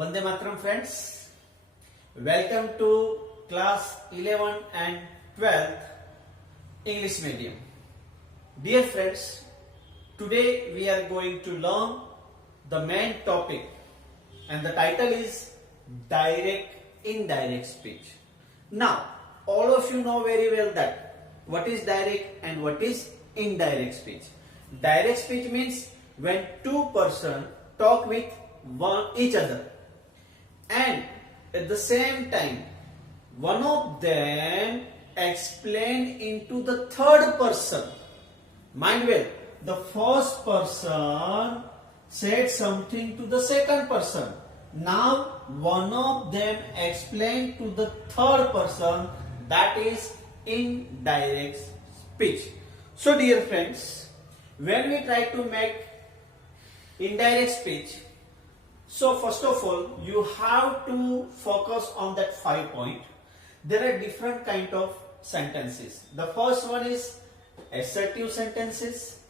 Vande Mataram friends, welcome to class 11 and 12th English medium. Dear friends, today we are going to learn the main topic and the title is Direct Indirect Speech. Now, all of you know very well that what is direct and what is indirect speech. Direct speech means when two persons talk with each other and at the same time one of them explain into the third person. Mind well, the first person said something to the second person. Now one of them explained to the third person, that is indirect speech. So dear friends, when we try to make indirect speech, so first of all you have to focus on that 5 points. There are different kind of sentences. The first one is assertive sentences,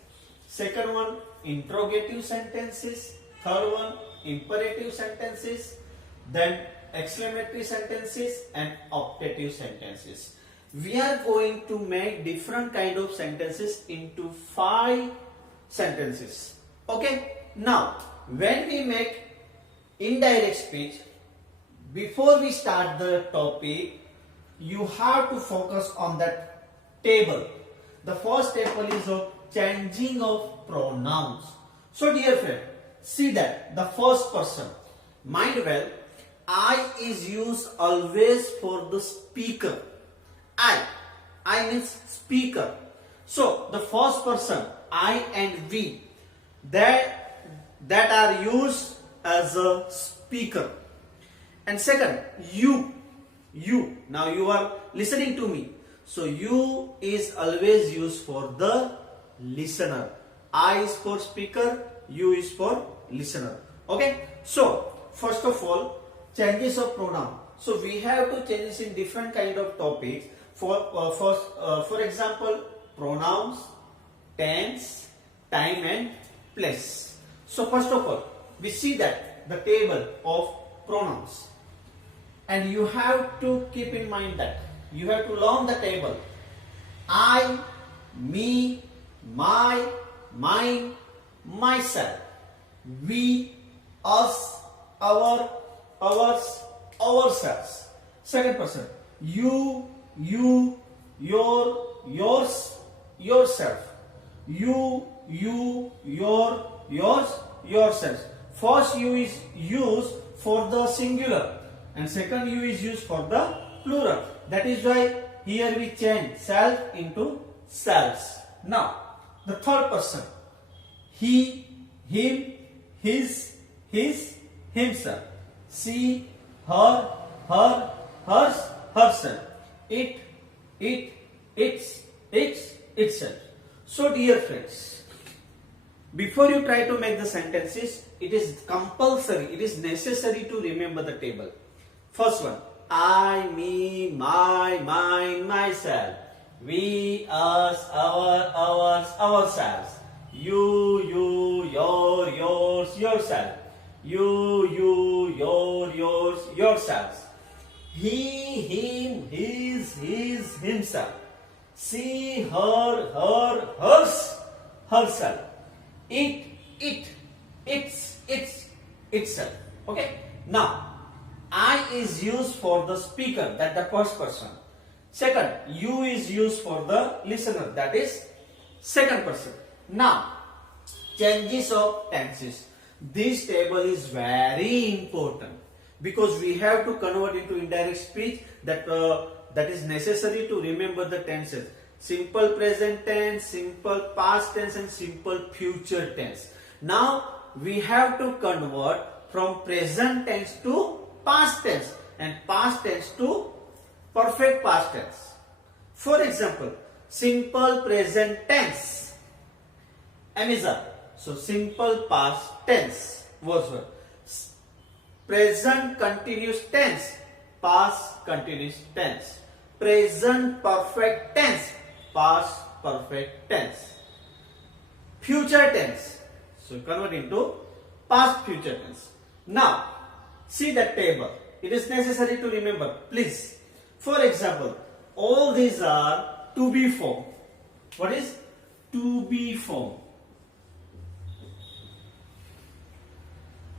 second one interrogative sentences, third one imperative sentences, then exclamatory sentences and optative sentences. We are going to make different kind of sentences into 5 sentences. Okay? Now, when we make indirect speech, before we start the topic, you have to focus on that table. The first table is of changing of pronouns. So dear friend, see that the first person, mind well, I is used always for the speaker. I means speaker. So the first person, I and we, that are used as a speaker. And second, you. Now you are listening to me. So you is always used for the listener. I is for speaker, you is for listener. Okay. So first of all, changes of pronoun. So we have to changes in different kind of topics. For example, pronouns, tense, time and place. So first of all, we see that the table of pronouns, and you have to keep in mind that you have to learn the table. I, me, my, mine, myself, we, us, our, ours, ourselves. Second person, you, your, yours, yourself, you, your, yours, yourself. First you is used for the singular and second you is used for the plural. That is why here we change self into selves. Now the third person, he, him, his, himself, she, her, hers, herself, it, its, itself. So dear friends, before you try to make the sentences, it is compulsory, it is necessary to remember the table. First one, I, me, my, mine, myself, we, us, our, ours, ourselves, you, your, yours, yourself, you, your, yours, yourselves, he, him, his, himself, she, her, hers, herself, it, its, itself. Okay. Now, I is used for the speaker, that the first person. Second, you is used for the listener, that is second person. Now, changes of tenses. This table is very important because we have to convert into indirect speech. That is necessary to remember the tenses. Simple present tense, simple past tense and simple future tense. Now we have to convert from present tense to past tense and past tense to perfect past tense. For example, simple present tense, Amazon. So simple past tense was what? Present continuous tense, past continuous tense. Present perfect tense, past perfect tense. Future tense, so convert into past future tense. Now see that table. It is necessary to remember, please. For example, all these are to be form. What is to be form?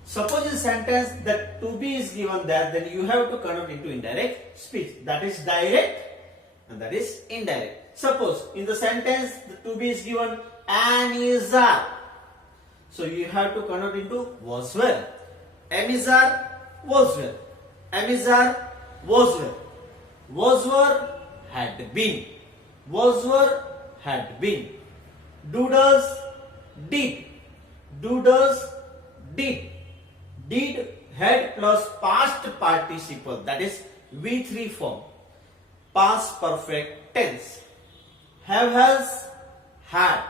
Suppose in sentence that to be is given there, then you have to convert into indirect speech. That is direct and that is indirect. Suppose in the sentence the to be is given am is are. So you have to convert into was were. Am is are, was were. Am is are, was were. Was were, had been. Was were, had been. Do does, did. Do does, did. Did, had plus past participle, that is V3 form. Past perfect tense. Have, has, had.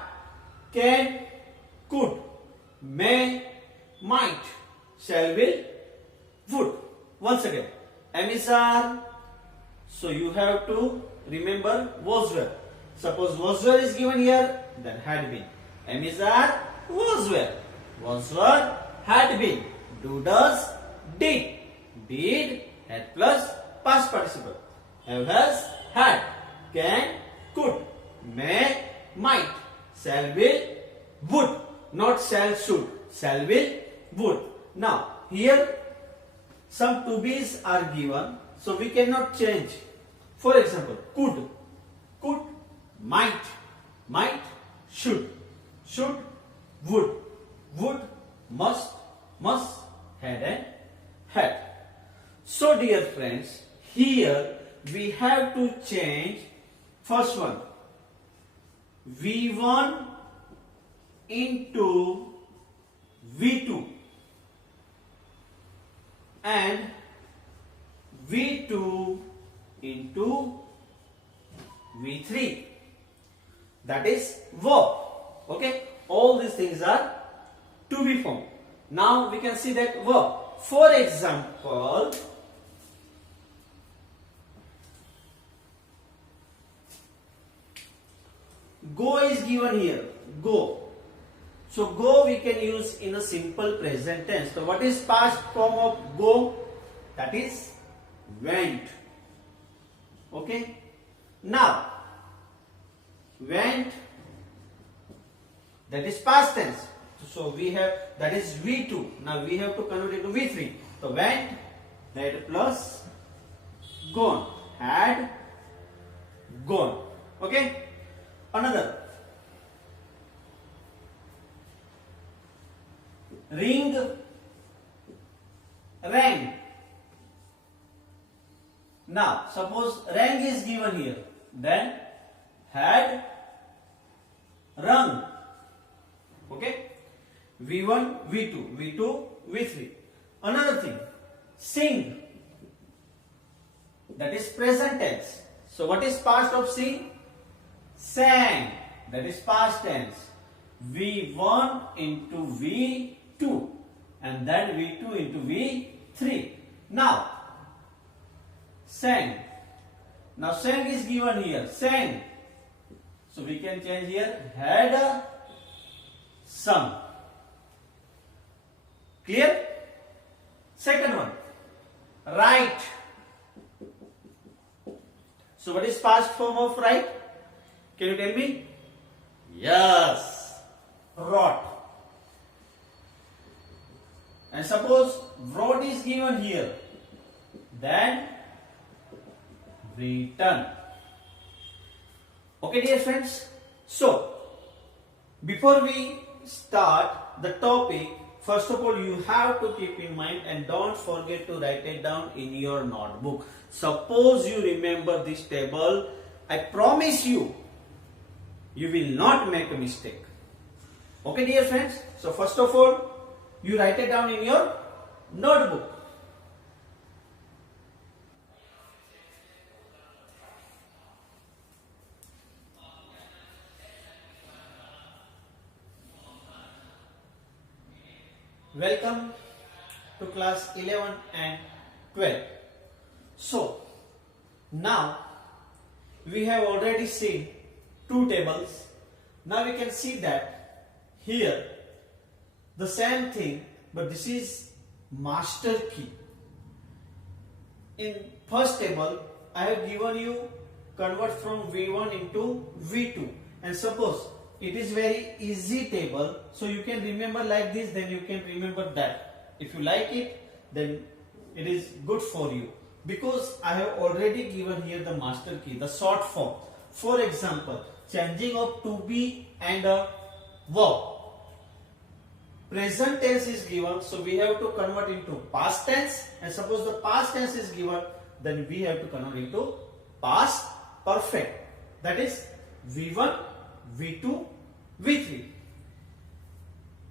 Can, could. May, might. Shall, will, would. Once again, am is are. So you have to remember was were. Suppose was were is given here, then had been. Am is are, was were. Was were, had been. Do does, did. Did, had plus past participle. Have, has, had. Can, could. May, might. Shall, will, would. Not shall, should. Shall, will, would. Now here some to be's are given, so we cannot change. For example, could, might, should, would, must, had and had. So dear friends, here we have to change first one V1 into V2 and V2 into V3. That is verb. Okay, all these things are to be form. Now we can see that verb. For example, go is given here. Go. So go we can use in a simple present tense. So what is past form of go? That is went. Okay. Now went, that is past tense. So we have, that is V2. Now we have to convert it to V3. So went, that plus gone, had gone. Okay. Another, ring, rang. Now suppose rang is given here, then had rung. Okay. V1, V2, V2, V3. Another thing, sing. That is present tense. So what is past of sing? Sang. That is past tense. V1 into V2 and then V2 into V3. Now sang. Now sang is given here. Sang. So we can change here had sung. Clear? Second one, write. So what is past form of write? Can you tell me? Yes, wrote. And suppose wrote is given here, then written. Okay dear friends, so before we start the topic, first of all you have to keep in mind and don't forget to write it down in your notebook. Suppose you remember this table, I promise you, you will not make a mistake. Okay dear friends, so first of all you write it down in your notebook. Welcome to class 11 and 12. So now we have already seen two tables. Now we can see that here the same thing, but this is master key. In first table, I have given you convert from V1 into V2, and suppose it is very easy table, so you can remember like this, then you can remember that. If you like it, then it is good for you, because I have already given here the master key, the short form. For example, changing of to be and a verb. Present tense is given, so we have to convert into past tense, and suppose the past tense is given, then we have to convert into past perfect. That is V1, V2, V3.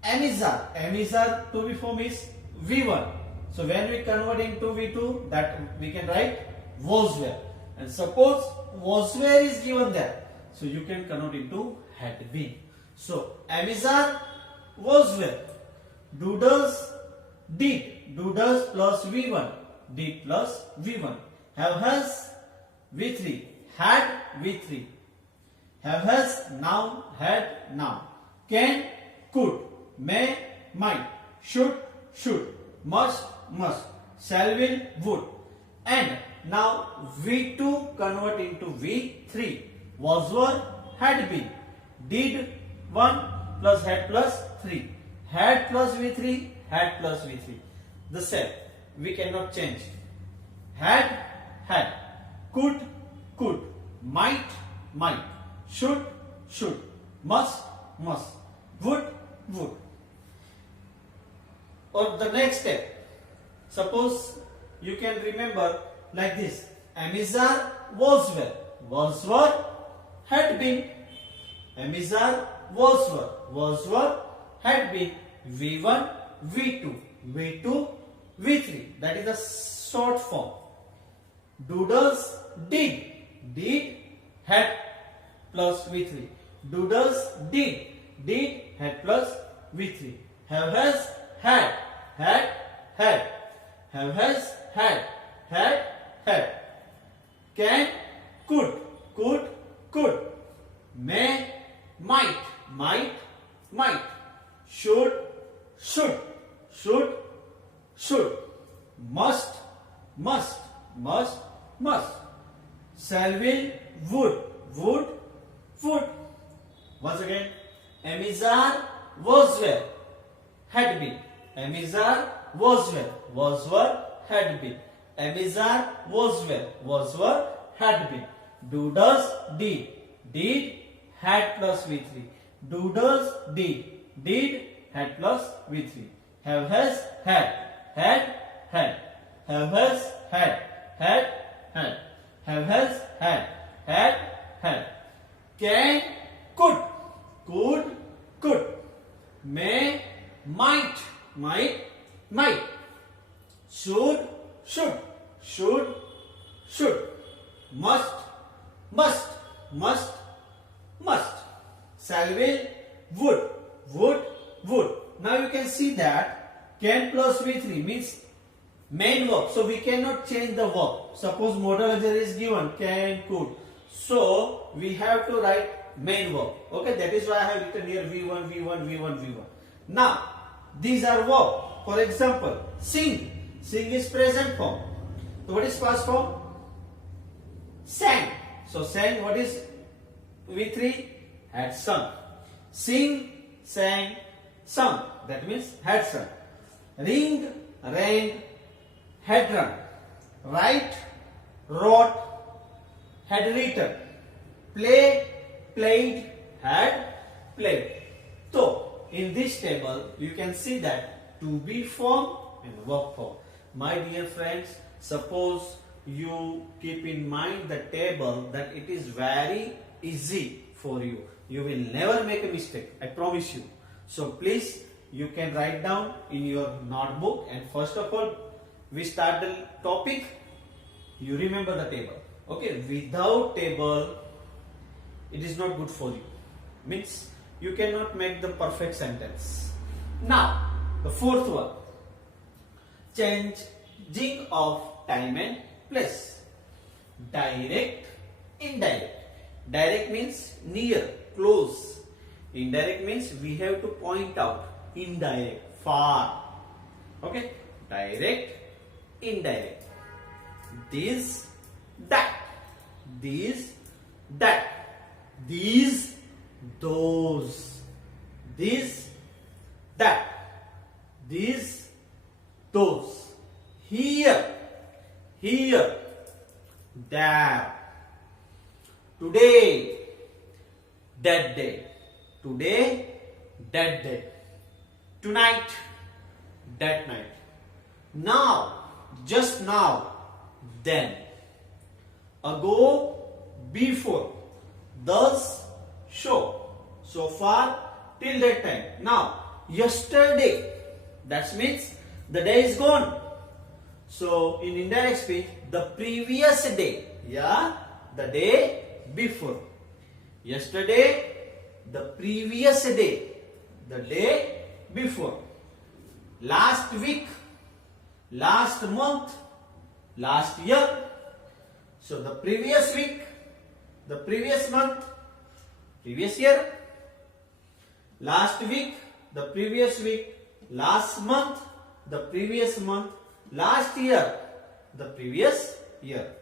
Amizar to be form is V1. So when we convert into V2, that we can write was were. And suppose was were is given there, so you can convert into had been. So Amizar was were. Doodles did. Doodles plus V1. Did plus V1. Have has V3. Had V3. Have has noun. Had noun. Can could. May might. Should must shall will would. And now V2 convert into V3. Was were had been. Did 1 plus had plus 3. Had plus V3, had plus V3. The same. We cannot change. Had, could, might, should, must, would. Or the next step. Suppose you can remember like this. Amizar was were, had been. Amizar was were, had been. V1, V2, V3. That is the short form. Doodles did, had plus V3. Doodles did, had plus V3. Have has had. Have has had. Can could. May might. Should. Must. Shall will would. Once again, Amizar was were, had been. Amizar was were, had been. Amizar was were, had been. Doodles did, had plus V3. Doodles did, had plus V3. Have has had. Have has had. Have has had. Can could. May might. Should. Must. Shall will would. Now you can see that can plus V3 means main verb. So we cannot change the verb. Suppose modal auxiliary is given can, could. So we have to write main verb. Okay, that is why I have written here V1. Now these are verb. For example, sing. Sing is present form. So what is past form? Sang. So sang, what is V3? Had sung. Sing, sang, sung. That means had sung. Ring, rang, had rung. Write, wrote, had written. Play, played, had played. So in this table you can see that to be form and verb form. My dear friends, suppose you keep in mind the table, that it is very easy for you. You will never make a mistake, I promise you. So please, you can write down in your notebook, and first of all, we start the topic, you remember the table. Okay, without table, it is not good for you. Means you cannot make the perfect sentence. Now, the fourth one, changing of time and place. Direct, indirect. Direct means near, close. Indirect means we have to point out. Indirect, far. Okay, direct, indirect. this, that, these, that, these, those, this, that, these, those, here, here, there, today, that day, today, that day, tonight, that night, now, just now, then, ago, before, thus, so far, till that time. Now, yesterday, that means the day is gone. So in indirect speech, the previous day, yeah, the day before. Yesterday, the previous day, the day before. Last week, last month, last year. So the previous week, the previous month, previous year. Last week, the previous week. Last month, the previous month. Last year, the previous year.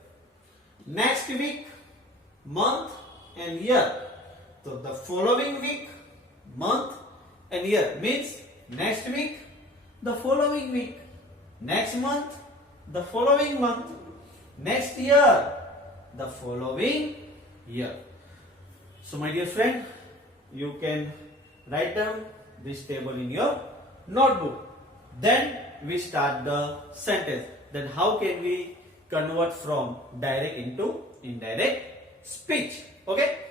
Next week, month and year. So the following week, month and year means next week, the following week, next month, the following month, next year, the following year. So my dear friend, you can write down this table in your notebook. Then we start the sentence. Then how can we convert from direct into indirect speech? Okay.